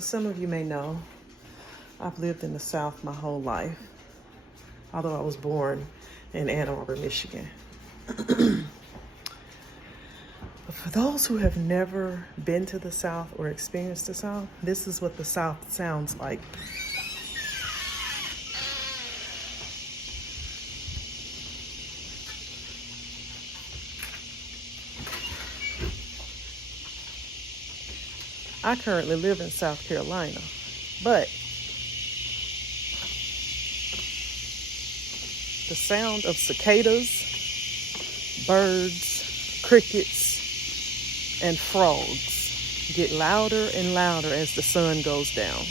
Some of you may know I've lived in the South my whole life, although I was born in Ann Arbor, Michigan. But for those who have never been to the South or experienced the South, this is what the South sounds like. I currently live in South Carolina, but the sound of cicadas, birds, crickets, and frogs get louder and louder as the sun goes down.